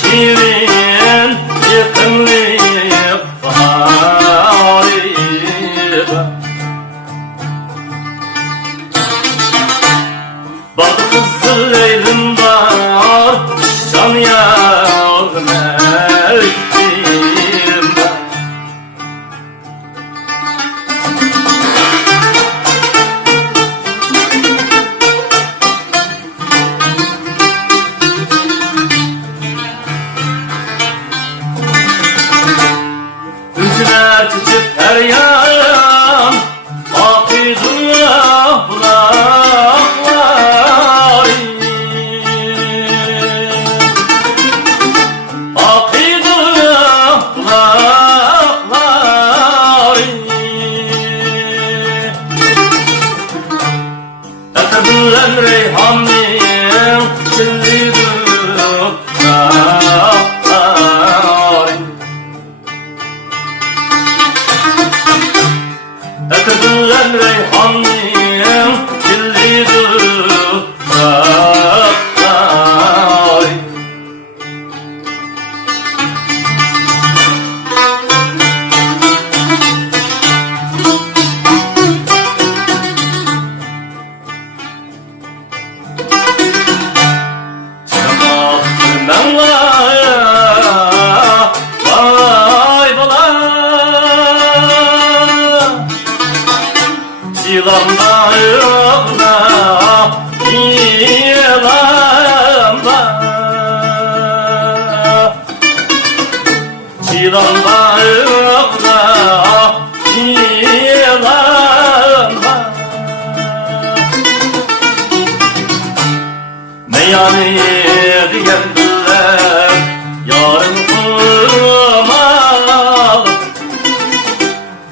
şirin yakınlık harika. Bak kızıl leylim var, can yar mevkim ben. Üzüler çiçek her yan, akıdullah bulaklar. Akıdullah bulaklar. Etebilen reyhanim çilli dudaklar. Etebilen reyhanim çilli dudaklar. Çamaklarından vay bala, yılanlarına yılanma, yılanlarına yılanma. Meyhaneye geldiler yarın kurmalı,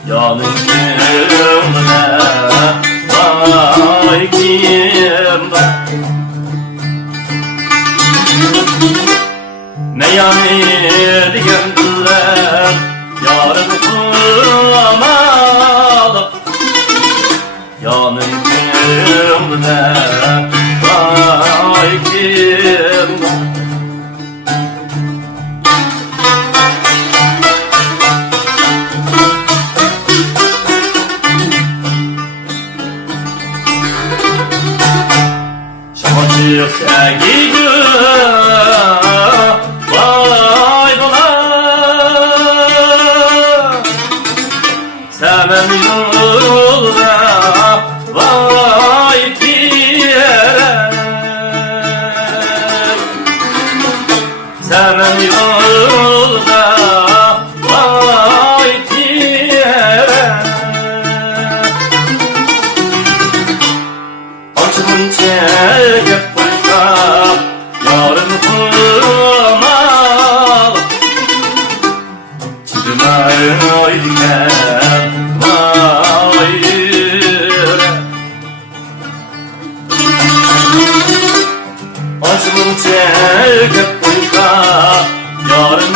yanın kimle vay kimle. Meyhaneye geldiler yarın kurmalı, yanın kimle vay kimle. Şamacık sevgi vay bala, sevmem yolda vay pire, sevmem yolda vay pire. Acımın çekip koysa yarın kurmalı, çizime oynayken vay yüre. Acımın çekip koysa yarın